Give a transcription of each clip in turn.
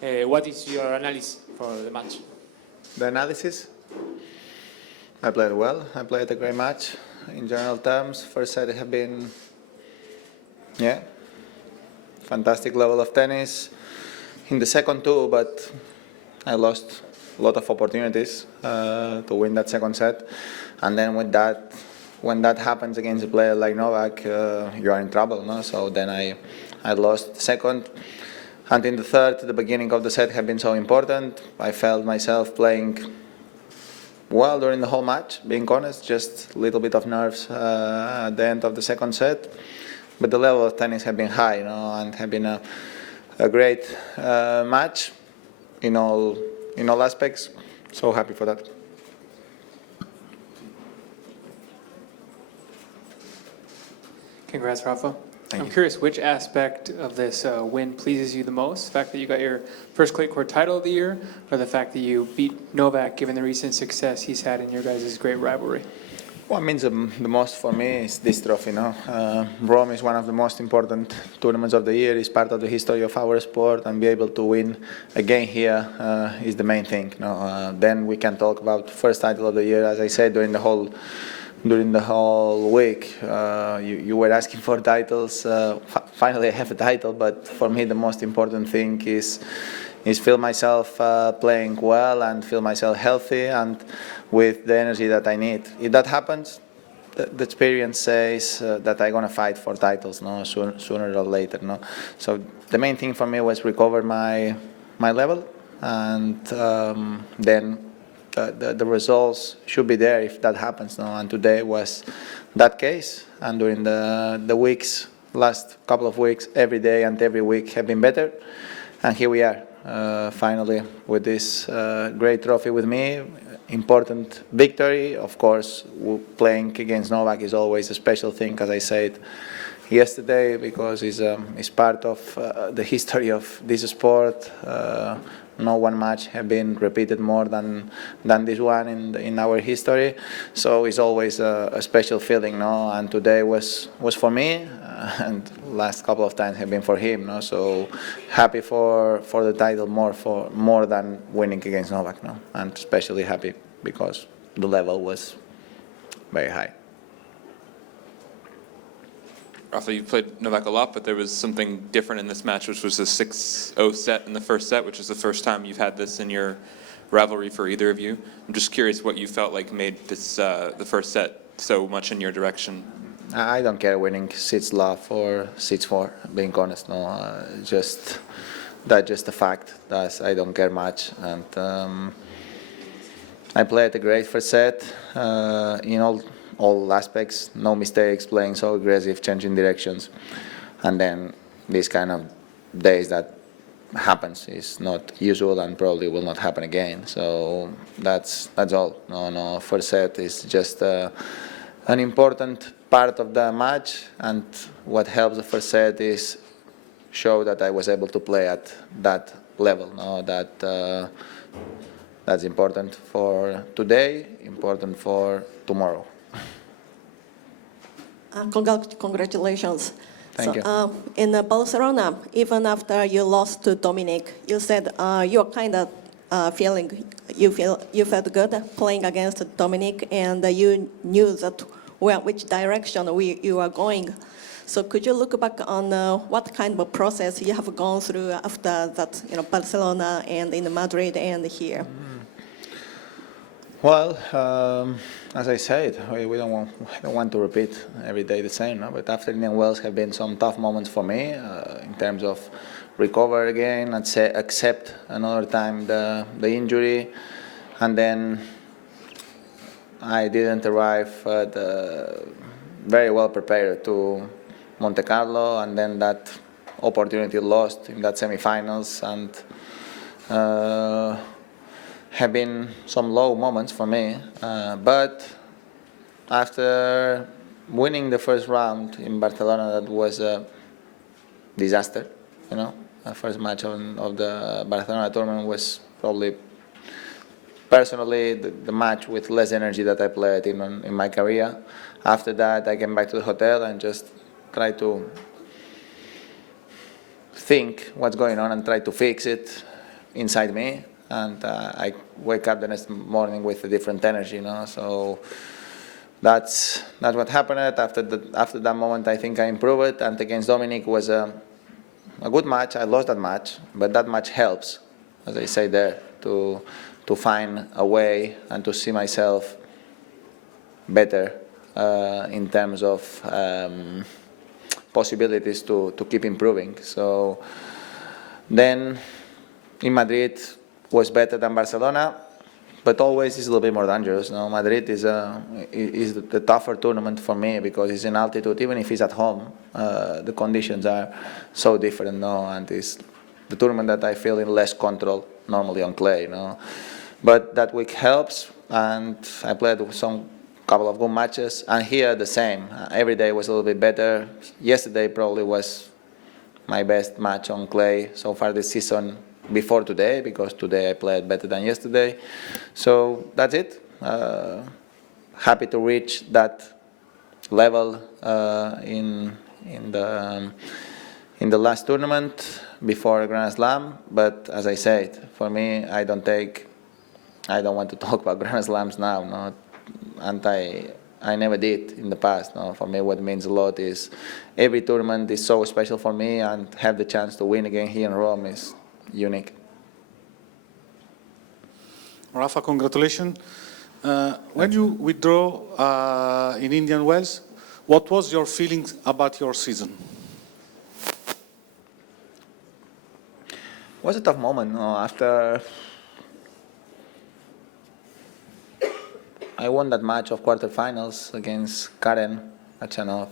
What is your analysis for the match? The analysis? I played well. I played a great match. In general terms, first set have been, fantastic level of tennis. In the second too, but I lost a lot of opportunities to win that second set. And then with that, when that happens against a player like Novak, you are in trouble, no? So then I lost the second. And in the third, the beginning of the set had been so important. I felt myself playing well during the whole match, being honest, just a little bit of nerves at the end of the second set. But the level of tennis had been high, and had been a great match in all aspects. So happy for that. Congrats, Rafa. Thank I'm you. curious, which aspect of this win pleases you the most? The fact that you got your first clay court title of the year, or the fact that you beat Novak, given the recent success he's had in your guys' great rivalry? What means the most for me is this trophy. Rome is one of the most important tournaments of the year. It's part of the history of our sport, and be able to win again here is the main thing. Then we can talk about first title of the year. As I said during the whole week, you were asking for titles. Finally, I have a title, but for me the most important thing is feel myself playing well and feel myself healthy and with the energy that I need. If that happens, the experience says that I'm going to fight for titles, sooner or later. So the main thing for me was recover my level, and then the results should be there if that happens. And today was that case, and during the last couple of weeks, every day and every week have been better, and here we are finally with this great trophy with me. Important victory. Of course, playing against Novak is always a special thing, as I said yesterday, because it's part of the history of this sport. No one match have been repeated more than this one in our history. So it's always a special feeling, And today was for me, and last couple of times have been for him, So happy for the title more than winning against Novak, And especially happy because the level was very high. Rafa, you played Novak a lot, but there was something different in this match, which was a 6-0 set in the first set, which is the first time you've had this in your rivalry for either of you. I'm just curious what you felt like made this the first set so much in your direction. I don't care winning 6-love or 6-4, being honest. That's just a fact. I don't care much. And I played a great first set in all aspects, no mistakes, playing so aggressive, changing directions. And then these kind of days that happens is not usual and probably will not happen again. So that's all. No, first set is just an important part of the match, and what helps the first set is show that I was able to play at that level. That's important for today, important for tomorrow. Congratulations. Thank you. In Barcelona, even after you lost to Dominic, you said you're kind of feeling you felt good playing against Dominic, and you knew that which direction you are going. So could you look back on what kind of a process you have gone through after that, Barcelona and in Madrid and here? Well, as I said, we don't want to repeat every day the same. But after Indian Wells have been some tough moments for me in terms of recover again and accept another time the injury, and then I didn't arrive very well prepared to Monte Carlo, and then that opportunity lost in that semifinals, and have been some low moments for me. But after winning the first round in Barcelona, that was a disaster. The first match of the Barcelona tournament was probably personally the match with less energy that I played in my career. After that, I came back to the hotel and just try to think what's going on and try to fix it. inside me, and I wake up the next morning with a different energy, So that's what happened. After that moment, I think I improved, and against Dominic was a good match. I lost that match, but that match helps, as I say there, to find a way and to see myself better in terms of possibilities to keep improving. So then in Madrid was better than Barcelona, but always is a little bit more dangerous. Madrid is the tougher tournament for me because it's in altitude. Even if it's at home, the conditions are so different, and it's the tournament that I feel in less control normally on clay, But that week helps, and I played some couple of good matches, and here the same. Every day was a little bit better. Yesterday probably was my best match on clay so far this season before today, because today I played better than yesterday. So that's it. Happy to reach that level in the last tournament before a Grand Slam. But as I said, for me, I don't want to talk about Grand Slams now, and I never did in the past. For me, what means a lot is every tournament is so special for me, and have the chance to win again here in Rome is unique. Rafa, congratulations. When you withdraw in Indian Wells, what was your feelings about your season? It was a tough moment. After I won that match of quarterfinals against Karen Achanov,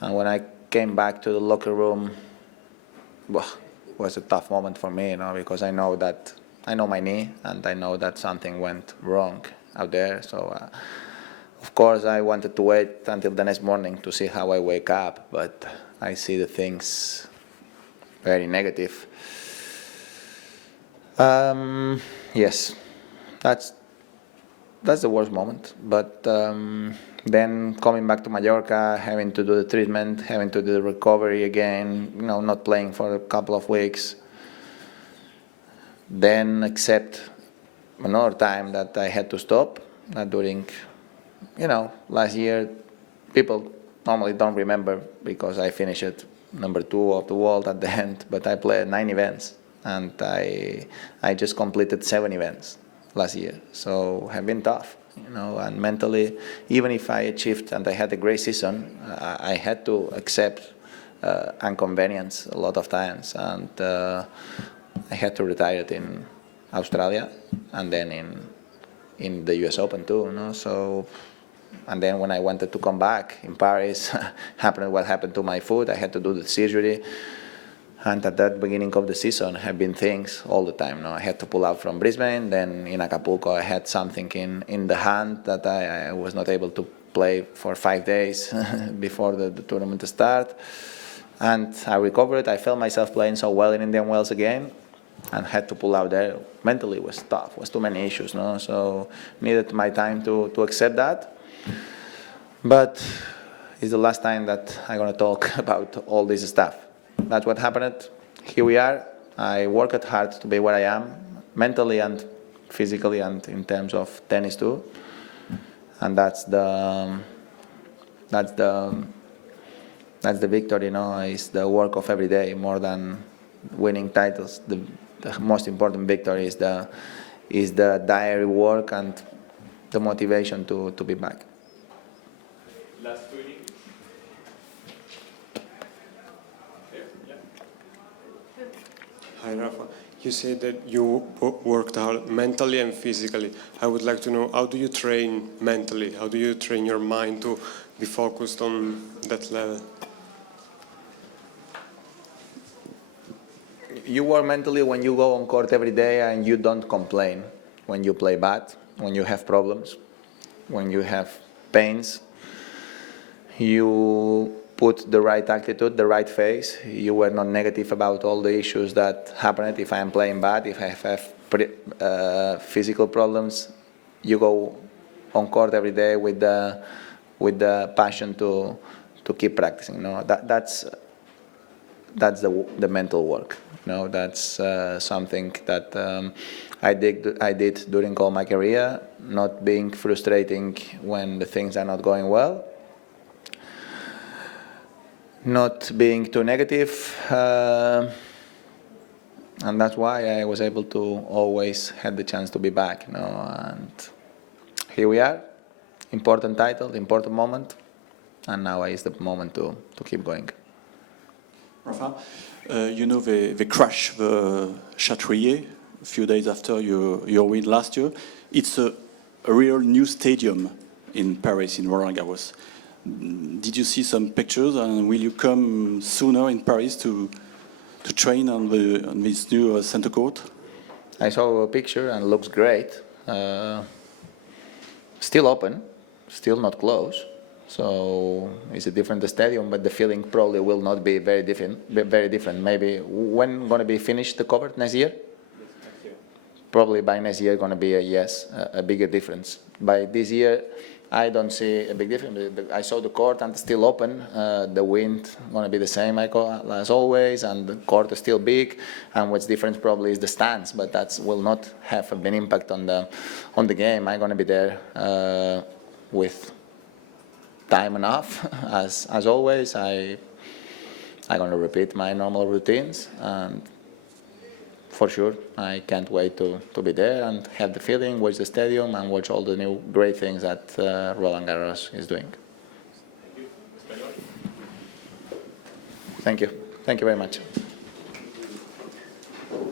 and when I came back to the locker room, it was a tough moment for me, because I know my knee, and I know that something went wrong out there. So, of course, I wanted to wait until the next morning to see how I wake up, but I see the things very negative. Yes, that's the worst moment. But then coming back to Mallorca, having to do the treatment, having to do the recovery again, not playing for a couple of weeks, then accept another time that I had to stop. During, last year, people normally don't remember because I finished number 2 of the world at the end, but I played 9 events, and I just completed 7 events last year. So have been tough, and mentally, even if I achieved and I had a great season, I had to accept inconvenience a lot of times, and I had to retire it in Australia, and then in the US Open too, So, and then when I wanted to come back in Paris, happened what happened to my foot. I had to do the surgery, and at that beginning of the season, have been things all the time. I had to pull out from Brisbane. Then in Acapulco, I had something in the hand that I was not able to play for 5 days before the tournament start. And I recovered. I felt myself playing so well in Indian Wells again, and had to pull out there. Mentally, it was tough. It was too many issues, So needed my time to accept that. But it's the last time that I'm going to talk about all this stuff. That's what happened. Here we are. I worked hard to be where I am, mentally and physically, and in terms of tennis too. And that's the victory. It's the work of every day more than winning titles. The most important victory is the diary work and the motivation to be back. Last tweeting. Hi, Rafa. You said that you worked hard mentally and physically. I would like to know, how do you train mentally? How do you train your mind to be focused on that level? You work mentally when you go on court every day and you don't complain when you play bad, when you have problems, when you have pains. You put the right attitude, the right face. You were not negative about all the issues that happened. If I am playing bad, if I have physical problems, you go on court every day with the passion to keep practicing. That's the mental work. No, that's something that I did during all my career, not being frustrating when the things are not going well, not being too negative, and that's why I was able to always have the chance to be back. You know, and here we are, important title, important moment, and now is the moment to keep going. Rafa, you know they crash the Châtrier a few days after your win last year. It's a real new stadium in Paris, in Roland Garros. Did you see some pictures, and will you come sooner in Paris to train on this new center court? I saw a picture and it looks great. Still open, still not closed. So it's a different stadium, but the feeling probably will not be very different. Maybe when going to be finished the cover next year? Probably by next year going to be a bigger difference. By this year, I don't see a big difference. I saw the court and it's still open. The wind going to be the same as always, and the court is still big. And what's different probably is the stands, but that will not have an impact on the game. I'm going to be there with time enough, as always. I'm going to repeat my normal routines, and for sure, I can't wait to be there and have the feeling, watch the stadium, and watch all the new great things that Roland Garros is doing. Thank you. Thank you very much.